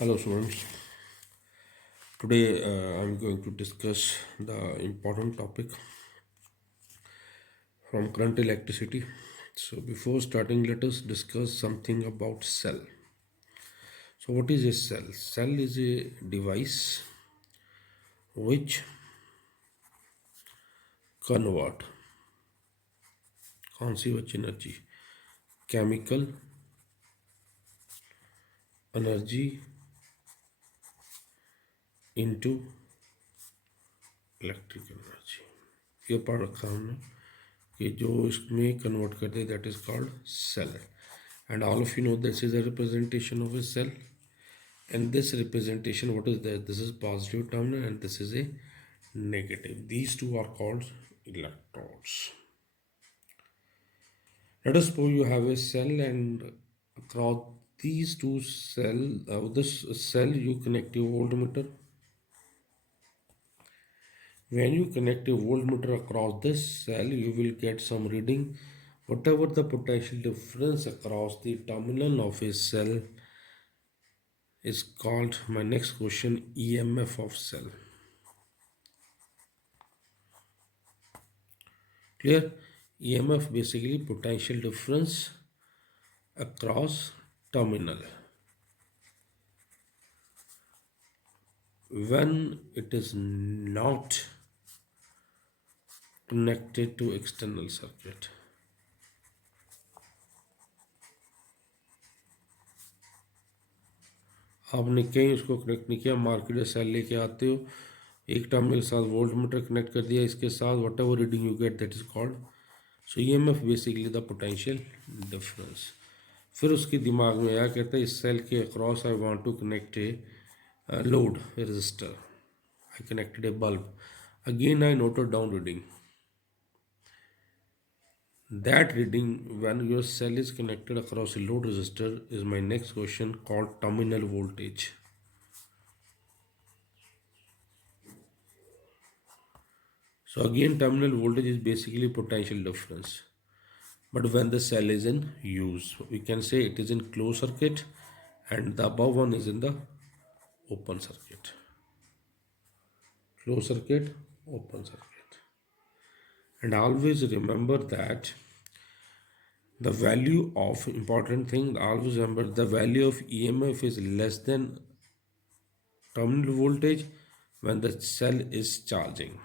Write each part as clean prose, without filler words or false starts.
Hello, students. Today I'm going to discuss the important topic from current electricity. So, before starting, let us discuss something about cell. So, what is a cell? Cell is a device which convert कौन सी बची energy, chemical energy into electrical energy. ये पढ़ रखा हमने कि जो इसमें convert करते that is called cell and all of you know this is a representation of a cell and this representation, what is that? This is positive terminal and this is a negative. These two are called electrodes. Let us suppose you have a cell and across these two cell, this cell you connect a voltmeter. When you connect a voltmeter across this cell, you will get some reading. Whatever the potential difference across the terminal of a cell is called, my next question, EMF of cell. Clear? EMF basically potential difference across terminal. When it is not connected to external circuit. आपने कहीं उसको connect नहीं किया, market से cell लेके आते हो, एक टर्मिनल के साथ वोल्ट मीटर कनेक्ट कर दिया, इसके साथ what ever reading you get that is called so EMF basically the potential difference. फिर उसके दिमाग में आया, कहता है इस सेल के across I want to connect a load a resistor. I connected a bulb. Again I noted down reading. That reading when your cell is connected across a load resistor is my next question, called terminal voltage. So again terminal voltage is basically potential difference. But when the cell is in use, we can say it is in closed circuit and the above one is in the open circuit. Closed circuit, open circuit. And always remember that the value of important thing, always remember the value of EMF is less than terminal voltage when the cell is charging,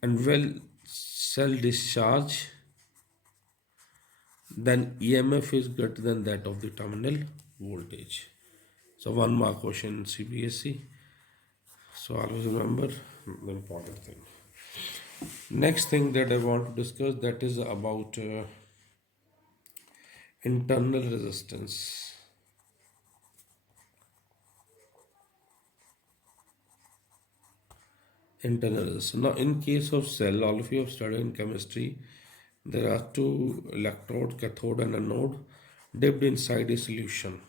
and when cell discharge then EMF is greater than that of the terminal voltage. So one mark question in CBSE. So always remember the important thing. Next thing that I want to discuss, that is about internal resistance. Internal resistance. Now in case of cell, all of you have studied in chemistry, there are two electrode, cathode and anode, dipped inside a solution.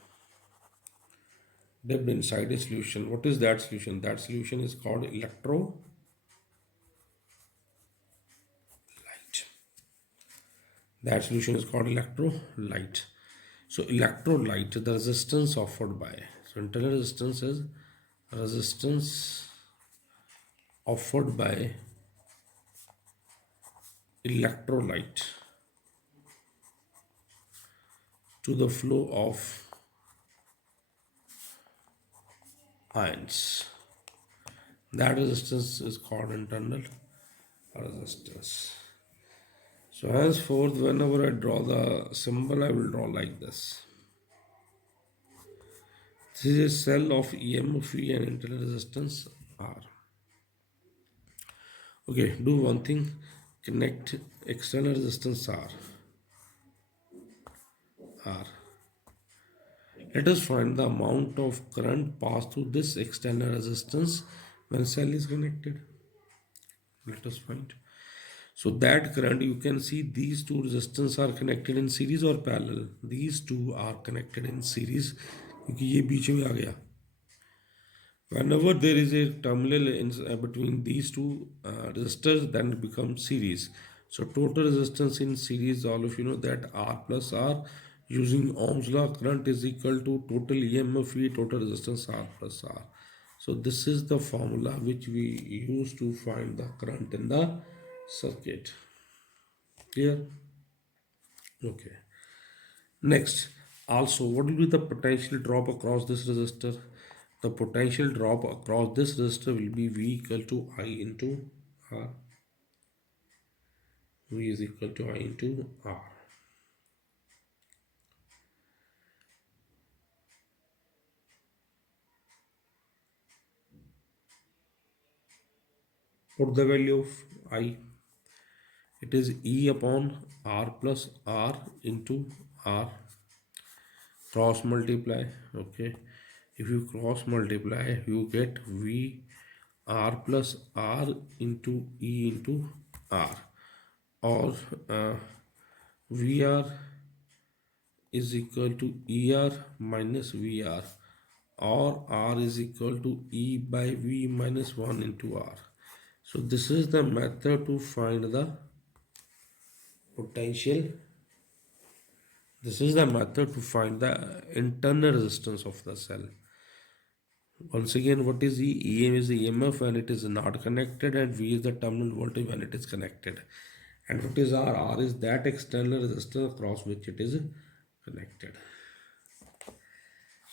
Dipped inside a solution. What is that solution? That solution is called electrolyte. That solution is called electrolyte. So electrolyte, the resistance offered by, so internal resistance is resistance offered by electrolyte to the flow of ions. That resistance is called internal resistance. So henceforth, whenever I draw the symbol, I will draw like this. This is a cell of EMF and internal resistance R. Okay, do one thing, connect external resistance R. Let us find the amount of current passed through this external resistance when cell is connected. Let us find. So that current, you can see these two resistance are connected in series or parallel. These two are connected in series क्योंकि ये बीच में आ गया. Whenever there is a terminal in between these two resistors, then it becomes series. So total resistance in series, all of you know that R plus R Using Ohm's law, current is equal to total EMF V total resistance R plus R. So this is the formula which we use to find the current in the circuit. Clear? Okay. Next, also, what will be the potential drop across this resistor? The potential drop across this resistor will be V equal to I into R. V is equal to I into R. Put the value of I. It is E upon R plus R into R. Cross multiply. Okay. If you cross multiply, you get V R plus R into E into R, or VR is equal to ER minus VR, or R is equal to E by V minus 1 into R. So this is the method to find the potential. This is the method to find the internal resistance of the cell. Once again, what is E? EM is the EMF when it is not connected, and V is the terminal voltage when it is connected. And what is R? R is that external resistance across which it is connected.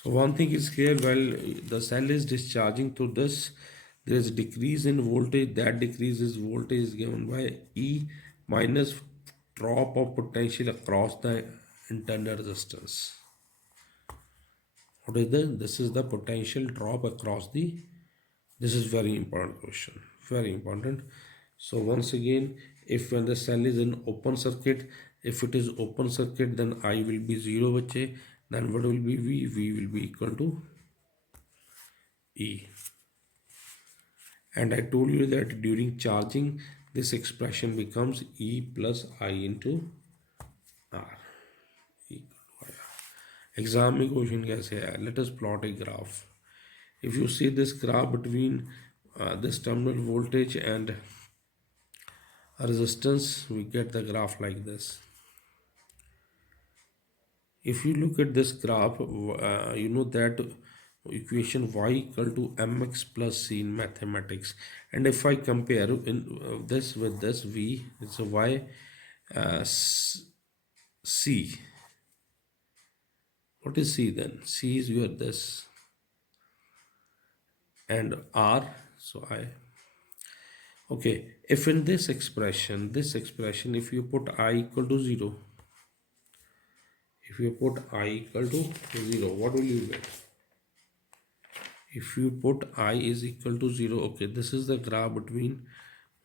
So one thing is clear, while the cell is discharging through this, there is decrease in voltage. That decrease is voltage is given by E minus drop of potential across the internal resistance. What is this? This is the potential drop across the. This is very important question. Very important. So once again, if when the cell is in open circuit, if it is open circuit, then I will be 0 bache. Then what will be V? V will be equal to E. And I told you that during charging, this expression becomes E plus I into R. Exam में question कैसे है? Let us plot a graph. If you see this graph between this terminal voltage and a resistance, we get the graph like this. If you look at this graph, you know that equation y equal to mx plus c in mathematics. And if I compare in this with this, v, it's a y c. What is c then? C is your this and r. So I. Okay, if in this expression, if you put I equal to 0, if you put I equal to 0, what will you get? If you put I is equal to 0, okay, this is the graph between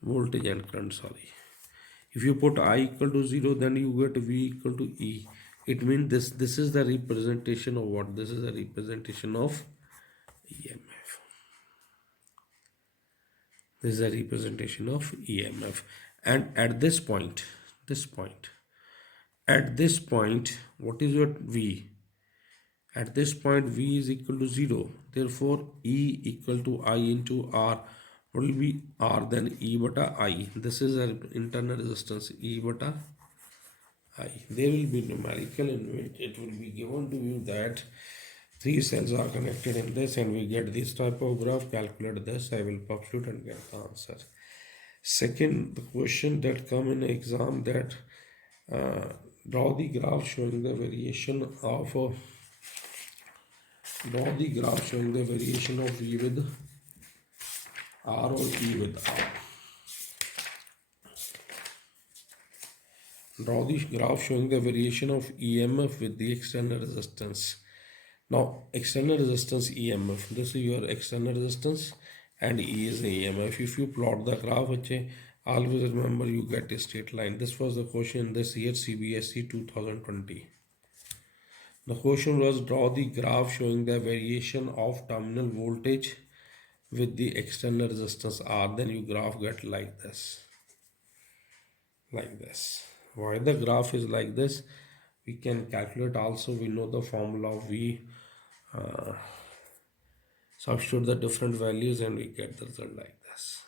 voltage and current, sorry. If you put I equal to 0, then you get V equal to E. It means this is the representation of what? This is the representation of EMF. This is a representation of EMF. And at this point, what is your V? At this point, V is equal to 0. Therefore, E equal to I into R will be R then E bata I. This is an internal resistance, E bata I. There will be numerical in which it will be given to you that three cells are connected in this, and we get this type of graph. Calculate this. I will substitute and get the answer. Second, the question that come in exam that draw the graph showing the variation of V with R or E with R. Draw the graph showing the variation of EMF with the external resistance. Now, external resistance EMF, this is your external resistance and E is the EMF. If you plot the graph, always remember you get a straight line. This was the question this year CBSE 2020. The question was draw the graph showing the variation of terminal voltage with the external resistance R. Then you graph get like this. Like this. Why the graph is like this? We can calculate also. We know the formula of V. Substitute the different values and we get the result like this.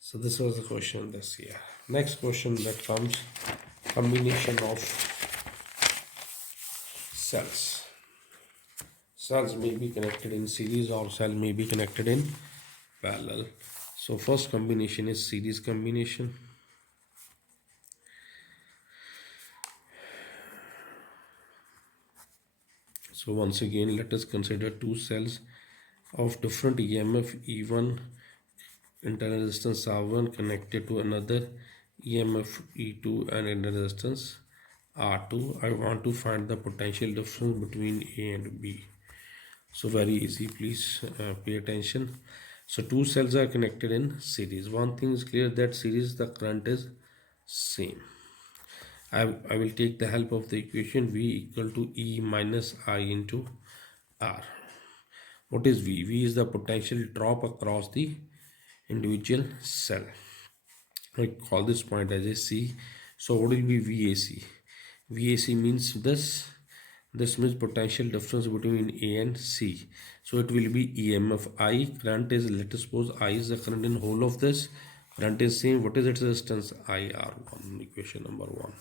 So this was the question this year. Next question that comes, combination of cells. Cells may be connected in series or cell may be connected in parallel. So first combination is series combination. So once again, let us consider two cells of different EMF E1 internal resistance R1 connected to another EMF E2 and internal resistance R2. I want to find the potential difference between A and B. So very easy, please pay attention. So two cells are connected in series. One thing is clear, that series the current is same. I will take the help of the equation V equal to E minus I into R. What is V? V is the potential drop across the individual cell. I call this point as a C. So what will be VAC? VAC means this. This means potential difference between A and C. So it will be EMF I. Current is, let us suppose I is the current in whole of this. Current is same. What is its resistance? IR1. Equation number 1.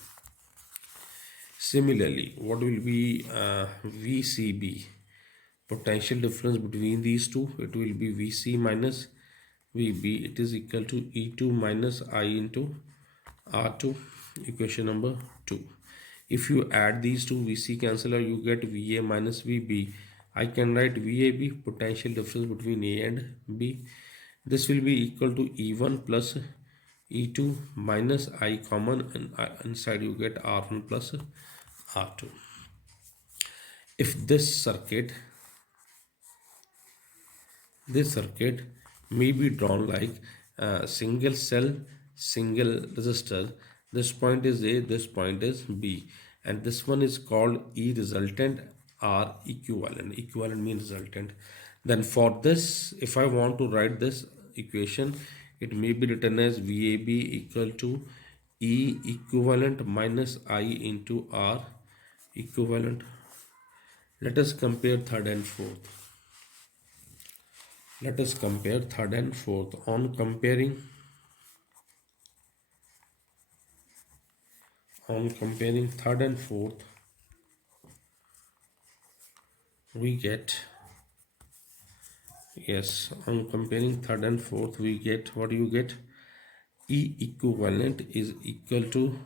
Similarly, what will be VCB? Potential difference between these two, it will be VC minus VB. It is equal to E2 minus I into R2. Equation number 2. If you add these two, VC cancel, or you get VA minus VB. I can write VAB, potential difference between A and B. This will be equal to E1 plus E2 minus I common, and inside you get R1 plus R2. If this circuit may be drawn like a single cell, single resistor. This point is A, this point is B, and this one is called E resultant or equivalent. Equivalent means resultant. Then for this, if I want to write this equation, it may be written as VAB equal to E equivalent minus I into R equivalent. Let us compare third and fourth. Let us compare third and fourth. On comparing third and fourth, we get, yes, on comparing third and fourth, we get, what do you get? E equivalent is equal to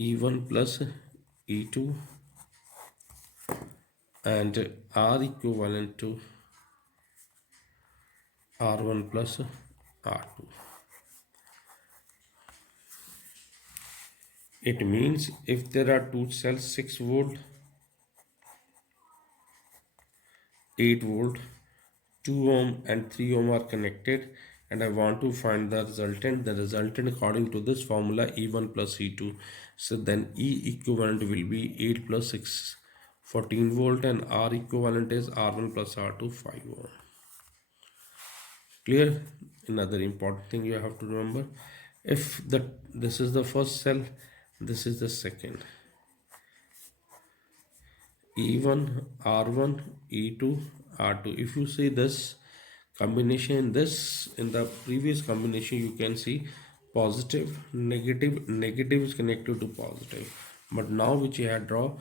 E1 plus E2, and R equivalent to R1 plus R2. It means if there are two cells, 6 volt, 8 volt, 2 ohm and 3 ohm are connected, and I want to find the resultant according to this formula E1 plus E2. So then E equivalent will be 8 plus 6, 14 volt, and R equivalent is R1 plus R2, 5 ohm. Clear? Another important thing you have to remember, if this is the first cell, this is the second, E1, R1, E2, R2. If you see this combination, this in the previous combination, you can see positive, negative, negative is connected to positive. But now which you have draw,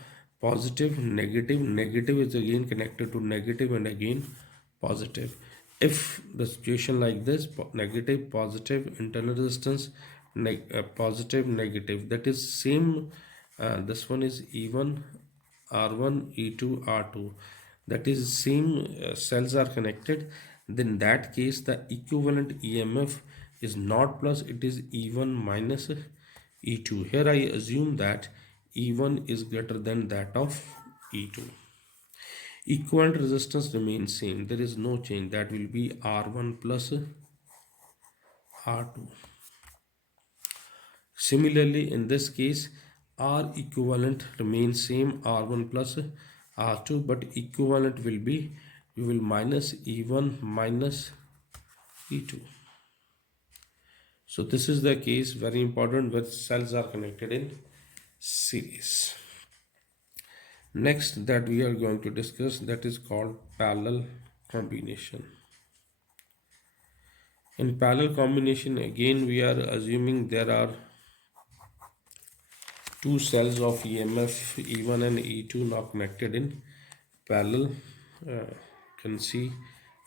positive, negative, negative is again connected to negative, and again positive. If the situation like this, negative, positive, internal resistance, positive, negative, that is same. This one is E1, R1, E2, R2, that is same cells are connected. Then that case the equivalent EMF is not plus, it is E1 minus E2. Here I assume that E1 is greater than that of E2. Equivalent resistance remains same, there is no change, that will be R1 plus R2. Similarly, in this case, R equivalent remains same, R1 plus R2, but equivalent will be, we will minus E1 minus E2. So this is the case, very important, where cells are connected in series. Next that we are going to discuss, that is called parallel combination. In parallel combination, again we are assuming there are two cells of EMF E1 and E2 now connected in parallel. Can see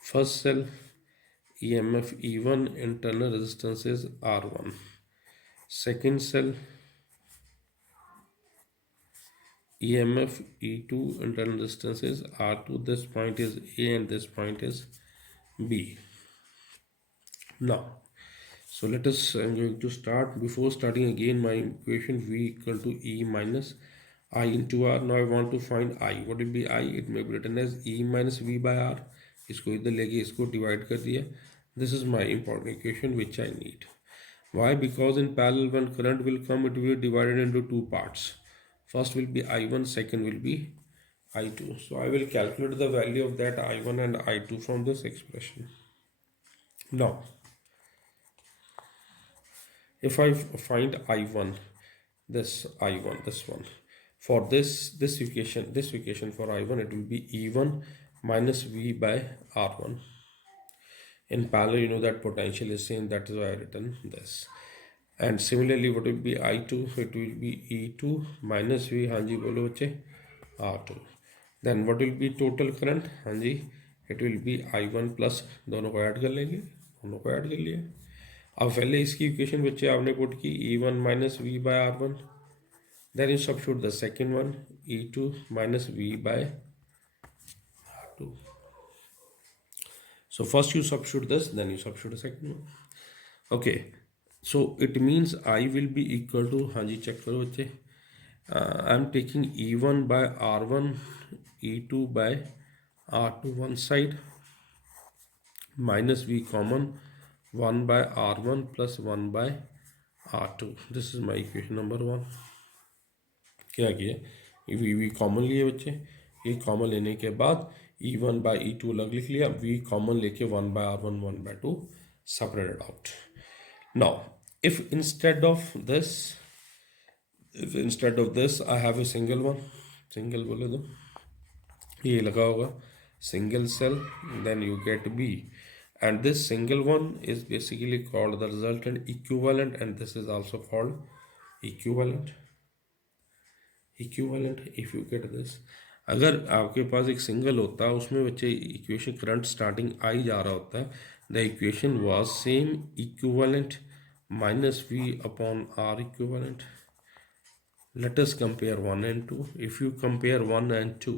first cell EMF E1 internal resistance is R1. Second cell EMF E2 internal resistance is R2. This point is A and this point is B. Now, so let us, I'm going to start. Before starting again, my equation V equal to E minus I into R. Now I want to find I. What will be I? It may be written as E minus V by R. इसको इधर लेके इसको divide कर दिया. This is my important equation which I need. Why? Because in parallel when current will come, it will be divided into two parts. First will be I1, second will be I2. So I will calculate the value of that I1 and I2 from this expression. Now, if I find I1, this I1, this one, for this equation for I1, it will be E1 minus V by R1. In parallel, you know that potential is same, that is why I written this. And similarly, what will be I2? It will be E2 minus V, हाँ जी बोलो बच्चे, R2. Then what will be total current? हाँ जी, it will be I1 plus, दोनों को add कर लेंगे, दोनों को ऐड कर लिया. अब पहले इसकी इक्वेशन बच्चे आपने पुट की E1 minus V by R1. Then you substitute the second one, E2 minus V by R2. So first you substitute this, then you substitute the second one. Okay, so it means I will be equal to, हाँ जी check करो बच्चे, I am taking E1 by R1, E2 by R2 one side, minus V common, 1 by R1 plus 1 by R2. This is my equation number 1. क्या किया, we common लिए बच्चे, ये common लेने के बाद E1 by E2 अलग लिख लिया, V कॉमन लेके 1 by R1 1 by 2 separated out. Now if instead of this I have a single one, single बोले तो ये लगा होगा single cell, then you get B, and this single one is basically called the resultant equivalent, and this is also called equivalent. If you get this, अगर आपके पास एक single होता है उसमें बच्चे इक्वेशन करंट स्टार्टिंग आई जा रहा होता है, the equation was same equivalent minus V upon R equivalent. Let us compare 1 and 2. If you compare 1 and 2,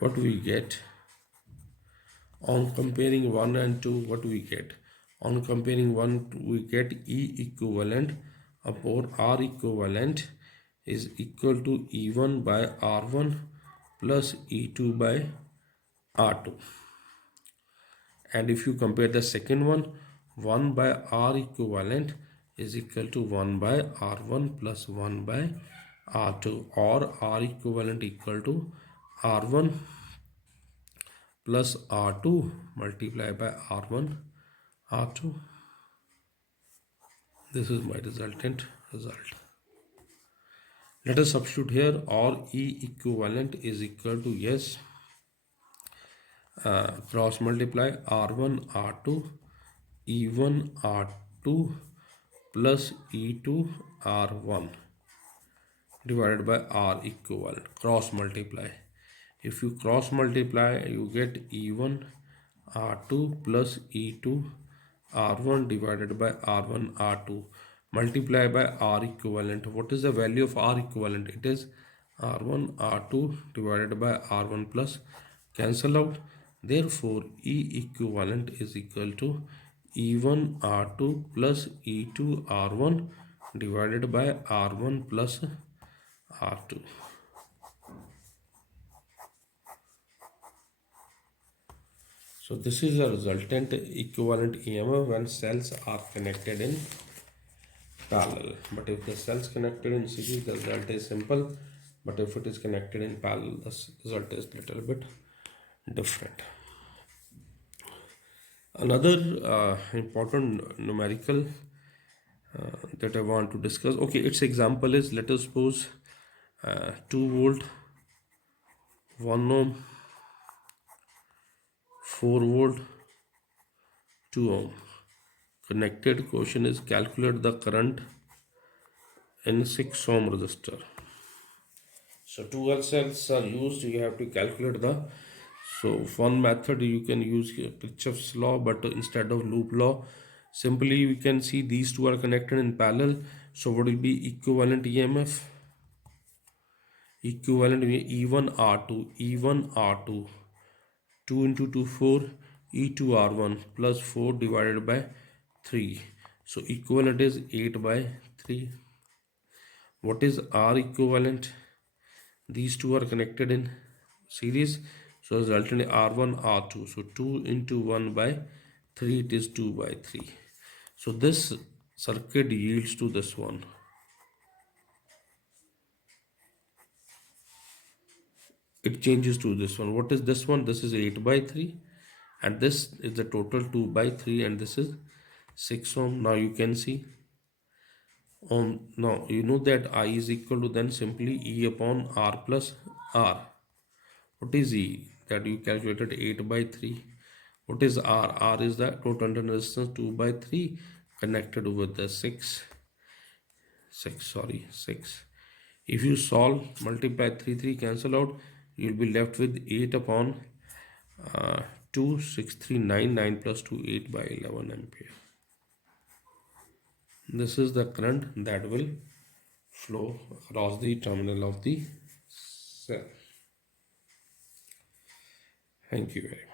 what we get? On comparing 1 and 2, what we get? On comparing 1, we get E equivalent upon R equivalent is equal to E1 by R1 plus E2 by R2. And if you compare the second one, 1 by R equivalent is equal to 1 by R1 plus 1 by R2, or R equivalent equal to R1 plus R2 multiplied by R1 R2. This is my resultant result. Let us substitute here, or E equivalent is equal to, yes, cross multiply R1 R2 E1 R2 plus E2 R1 divided by R equivalent, cross multiply. If you cross multiply, you get E1 R2 plus E2 R1 divided by R1 R2 multiply by R equivalent. What is the value of R equivalent? It is R1 R2 divided by R1 plus, cancel out. Therefore, E equivalent is equal to E1 R2 plus E2 R1 divided by R1 plus R2. So this is a resultant equivalent EMF when cells are connected in parallel. But if the cells connected in series, the result is simple. But if it is connected in parallel, the result is little bit different. Another important numerical that I want to discuss. Okay, its example is, let us suppose 2 volt, 1 ohm, 4 volt, 2 ohm. connected. Question is calculate the current in 6 ohm resistor. So 12 cells are used. You have to calculate the. So one method you can use Kirchhoff's law, but instead of loop law, simply we can see these two are connected in parallel. So what will be equivalent EMF? Equivalent E1 R2, E1 R2, 2 into 2 4, E2 R1 plus 4 divided by 3. So equivalent is 8 by 3. What is R equivalent? These two are connected in series, so resultant R1 R2. So 2 into 1 by 3, it is 2 by 3. So this circuit yields to this one. It changes to this one. What is this one? This is 8 by 3, and this is the total 2 by 3, and this is 6 ohm. Now you can see now you know that I is equal to then simply E upon R plus R. What is E? That you calculated 8 by 3. What is R? R is the total resistance 2 by 3 connected with the 6. If you solve, multiply 3, 3 cancel out, you'll be left with 8 upon 2, 6, 3, 9, 9 plus 2, 8 by 11 ampere. This is the current that will flow across the terminal of the cell. Thank you very much.